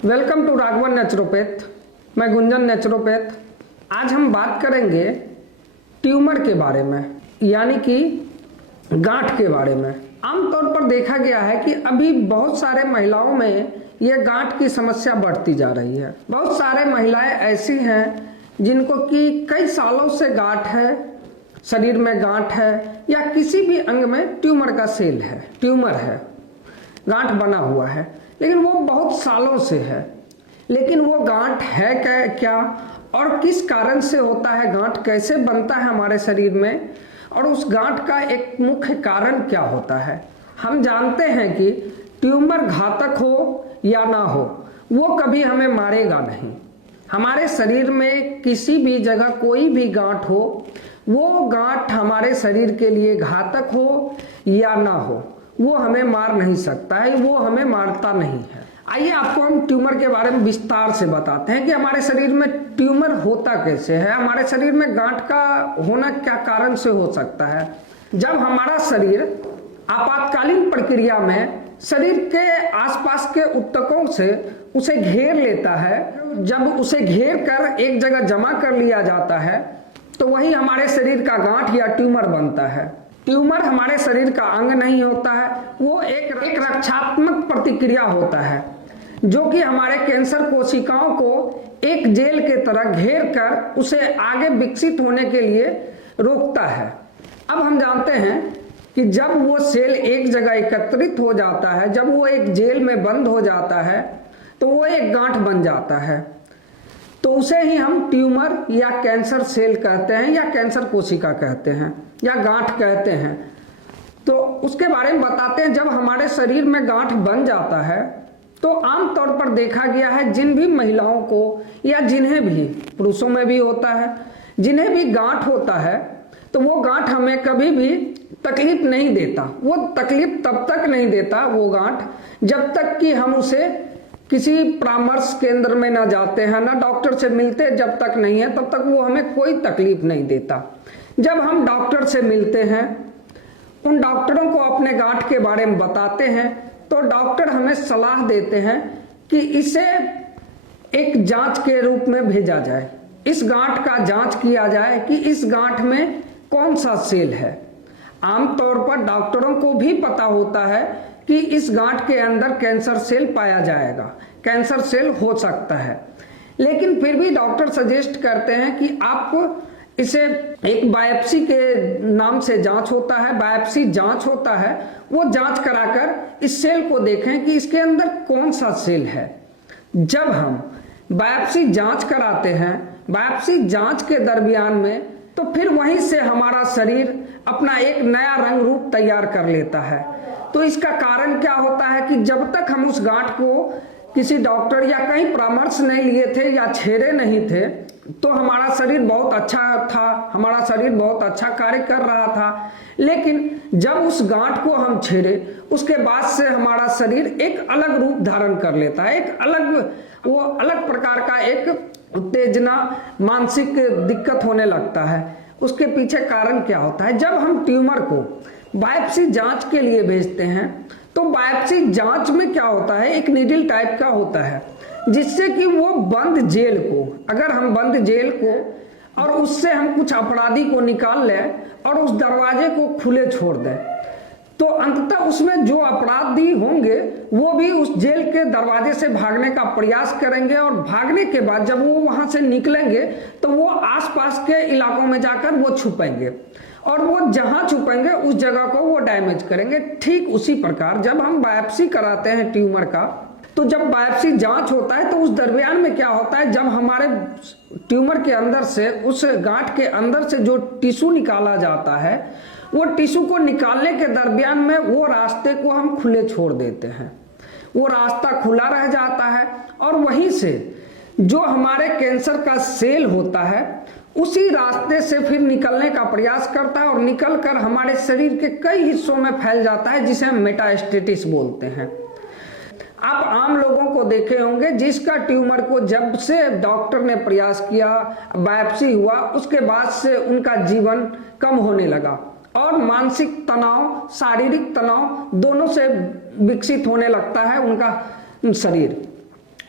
Welcome to Raghavan naturopath. मैं Gunjan naturopath. आज हम बात करेंगे ट्यूमर के बारे में, यानी कि गांठ के बारे में। आमतौर पर देखा गया है कि अभी बहुत सारे महिलाओं में यह गांठ की समस्या बढ़ती जा रही है। बहुत सारे महिलाएं ऐसी हैं जिनको कि कई सालों से गांठ है, शरीर में गांठ है या किसी भी अंग में ट्यूमर का सेल है, ट्यूमर है, गांठ बना हुआ है, लेकिन वो बहुत सालों से है। लेकिन वो गांठ है क्या और किस कारण से होता है, गांठ कैसे बनता है हमारे शरीर में, और उस गांठ का एक मुख्य कारण क्या होता है। हम जानते हैं कि ट्यूमर घातक हो या ना हो, वो कभी हमें मारेगा नहीं। हमारे शरीर में किसी भी जगह कोई भी गांठ हो, वो गांठ हमारे शरीर के लिए घातक हो या ना हो, वो हमें मार नहीं सकता है, वो हमें मारता नहीं है। आइए आपको हम ट्यूमर के बारे में विस्तार से बताते हैं कि हमारे शरीर में ट्यूमर होता कैसे है, हमारे शरीर में गांठ का होना क्या कारण से हो सकता है। जब हमारा शरीर आपातकालीन प्रक्रिया में शरीर के आसपास के ऊतकों से उसे घेर लेता है, जब उसे घेर कर एक जगह जमा कर लिया जाता है तो वही हमारे शरीर का गांठ या ट्यूमर बनता है। ट्यूमर हमारे शरीर का अंग नहीं होता है, वो एक रक्षात्मक प्रतिक्रिया होता है जो कि हमारे कैंसर कोशिकाओं को एक जेल के तरह घेर कर उसे आगे विकसित होने के लिए रोकता है। अब हम जानते हैं कि जब वो सेल एक जगह एकत्रित हो जाता है, जब वो एक जेल में बंद हो जाता है तो वो एक गांठ बन जाता है, तो उसे ही हम ट्यूमर या कैंसर सेल कहते हैं या कैंसर कोशिका कहते हैं या गांठ कहते हैं। तो उसके बारे में बताते हैं। जब हमारे शरीर में गांठ बन जाता है तो आमतौर पर देखा गया है जिन भी महिलाओं को या जिन्हें भी, पुरुषों में भी होता है, जिन्हें भी गांठ होता है तो वो गांठ हमें कभी भी तकलीफ नहीं देता। वो तकलीफ तब तक नहीं देता वो गांठ जब तक कि हम उसे किसी परामर्श केंद्र में ना जाते हैं, ना डॉक्टर से मिलते, जब तक नहीं है तब तक वो हमें कोई तकलीफ नहीं देता। जब हम डॉक्टर से मिलते हैं, उन डॉक्टरों को अपने गांठ के बारे में बताते हैं तो डॉक्टर हमें सलाह देते हैं कि इसे एक जांच के रूप में भेजा जाए, इस गांठ का जांच किया जाए कि इस गांठ में कौन सा सेल है। आमतौर पर डॉक्टरों को भी पता होता है कि इस गांठ के अंदर कैंसर सेल पाया जाएगा, कैंसर सेल हो सकता है, लेकिन फिर भी डॉक्टर सजेस्ट करते हैं कि आप इसे एक बायोप्सी के नाम से जांच होता है, बायोप्सी जांच होता है, वो जांच कराकर इस सेल को देखें कि इसके अंदर कौन सा सेल है। जब हम बायोप्सी जांच कराते हैं, बायोप्सी जांच के दरमियान में, तो फिर वहीं से हमारा शरीर अपना एक नया रंग रूप तैयार कर लेता है। तो इसका कारण क्या होता है कि जब तक हम उस गांठ को किसी डॉक्टर या कहीं परामर्श नहीं लिए थे या छेड़े नहीं थे तो हमारा शरीर बहुत अच्छा था, हमारा शरीर बहुत अच्छा कार्य कर रहा था। लेकिन जब उस गांठ को हम छेड़े उसके बाद से हमारा शरीर एक अलग रूप धारण कर लेता है, एक अलग प्रकार का एक उत्तेजना, मानसिक दिक्कत होने लगता है। उसके पीछे कारण क्या होता है? जब हम ट्यूमर को बायोप्सी जांच के लिए भेजते हैं तो बायोप्सी जांच में क्या होता है, एक नीडल टाइप का होता है जिससे कि वो बंद जेल को, अगर हम बंद जेल को और उससे हम कुछ अपराधी को निकाल लें और उस दरवाजे को खुले छोड़ दें तो अंततः उसमें जो अपराधी होंगे वो भी उस जेल के दरवाजे से भागने का प्रयास करेंगे, और भागने के बाद जब वो वहां से निकलेंगे तो वो आसपास के इलाकों में जाकर वो छुपेंगे, और वो जहां छुपेंगे उस जगह को वो डैमेज करेंगे। ठीक उसी प्रकार जब हम बायोप्सी कराते हैं ट्यूमर का, तो जब बायोप्सी जांच होता है तो उस दरमियान में क्या होता है, जब हमारे ट्यूमर के अंदर से, उस गांठ के अंदर से जो टिश्यू निकाला जाता है, वो टिश्यू को निकालने के दरमियान में वो रास्ते को हम खुले छोड़ देते हैं, वो रास्ता खुला रह जाता है, और वहीं से जो हमारे कैंसर का सेल होता है उसी रास्ते से फिर निकलने का प्रयास करता है और निकलकर हमारे शरीर के कई हिस्सों में फैल जाता है, जिसे हम मेटास्टेसिस बोलते हैं। आप आम लोगों को देखे होंगे जिसका ट्यूमर को जब से डॉक्टर ने प्रयास किया, बायोप्सी हुआ, उसके बाद से उनका जीवन कम होने लगा और मानसिक तनाव, शारीरिक तनाव दोनों से विकसित होने लगता है उनका शरीर।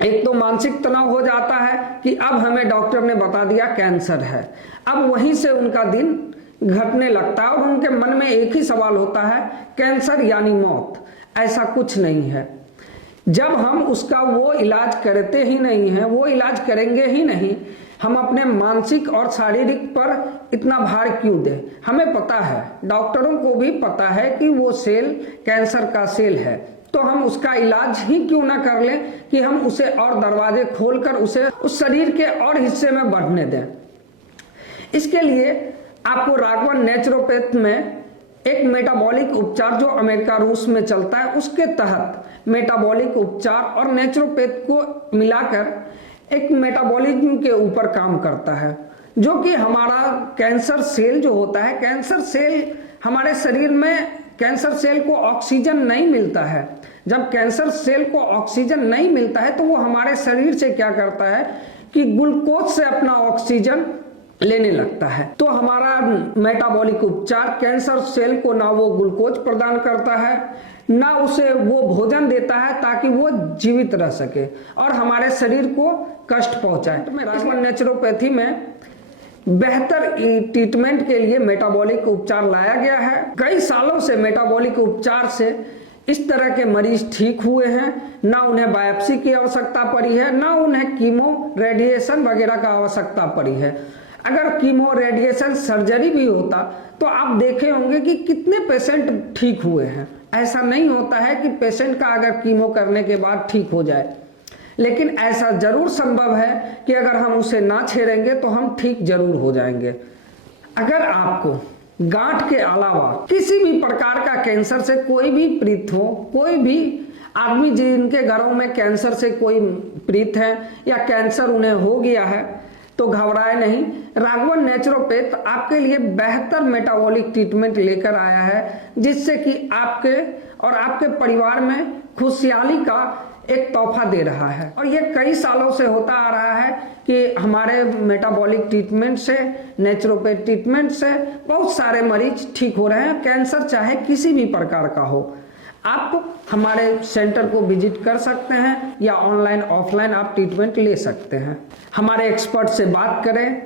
एक तो मानसिक तनाव हो जाता है कि अब हमें डॉक्टर ने बता दिया कैंसर है। अब वहीं से उनका दिन घटने लगता है और उनके मन में एक ही सवाल होता है, कैंसर यानी मौत। ऐसा कुछ नहीं है। जब हम उसका वो इलाज करते ही नहीं हैं, वो इलाज करेंगे ही नहीं, हम अपने मानसिक और शारीरिक पर इतना भार क्यों दें? हमें पता है, डॉक्टरों को भी पता है कि वो सेल कैंसर का सेल है, तो हम उसका इलाज ही क्यों ना कर लें कि हम उसे और दरवाजे खोलकर उसे उस शरीर के और हिस्से में बढ़ने दें। इसके लिए आपको राघवन नेचुरोपैथ में एक मेटाबॉलिक उपचार जो अमेरिका रूस में चलता है, उसके तहत मेटाबॉलिक उपचार और नेचुरोपैथ को मिलाकर एक मेटाबॉलिज्म के ऊपर काम करता है, जो कि हमारा कैंसर सेल जो होता है, कैंसर सेल हमारे शरीर में कैंसर सेल को ऑक्सीजन नहीं मिलता है। जब कैंसर सेल को ऑक्सीजन नहीं मिलता है तो वो हमारे शरीर से क्या करता है कि ग्लूकोज से अपना ऑक्सीजन लेने लगता है। तो हमारा मेटाबॉलिक उपचार कैंसर सेल को ना वो ग्लूकोज प्रदान करता है, ना उसे वो भोजन देता है ताकि वो जीवित रह सके और हमारे शरीर को कष्ट पहुंचाए। राघवन नेचुरोपैथी में बेहतर ट्रीटमेंट के लिए मेटाबॉलिक उपचार लाया गया है। कई सालों से मेटाबॉलिक उपचार से इस तरह के मरीज ठीक हुए हैं। ना उन्हें बायोप्सी की आवश्यकता पड़ी है, ना उन्हें कीमो रेडिएशन वगैरह का आवश्यकता पड़ी है। अगर कीमो रेडिएशन सर्जरी भी होता तो आप देखे होंगे कि कितने पेशेंट ठीक हुए हैं। ऐसा नहीं होता है कि पेशेंट का अगर कीमो करने के बाद ठीक हो जाए, लेकिन ऐसा जरूर संभव है कि अगर हम उसे ना छेड़ेंगे तो हम ठीक जरूर हो जाएंगे। अगर आपको गांठ के अलावा किसी भी प्रकार का कैंसर से कोई भी पीड़ित हो, कोई भी आदमी जिनके घरों में कैंसर से कोई पीड़ित है या कैंसर उन्हें हो गया है, तो घबराए नहीं। राघवन नेचुरोपैथ आपके लिए बेहतर मेटाबॉलिक ट्रीटमेंट लेकर आया है, जिससे कि आपके और आपके परिवार में खुशहाली का एक तोहफा दे रहा है। और ये कई सालों से होता आ रहा है कि हमारे मेटाबॉलिक ट्रीटमेंट से, नेचुरोपैथ ट्रीटमेंट से बहुत सारे मरीज ठीक हो रहे हैं, कैंसर चाहे किसी भी प्रकार का हो। आप हमारे सेंटर को विजिट कर सकते हैं या ऑनलाइन ऑफलाइन आप ट्रीटमेंट ले सकते हैं। हमारे एक्सपर्ट से बात करें,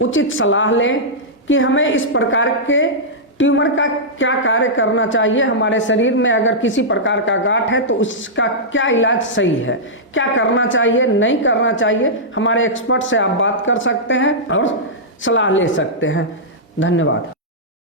उचित सलाह लें कि हमें इस प्रकार के ट्यूमर का क्या कार्य करना चाहिए। हमारे शरीर में अगर किसी प्रकार का गांठ है तो उसका क्या इलाज सही है, क्या करना चाहिए, नहीं करना चाहिए, हमारे एक्सपर्ट से आप बात कर सकते हैं और सलाह ले सकते हैं। धन्यवाद।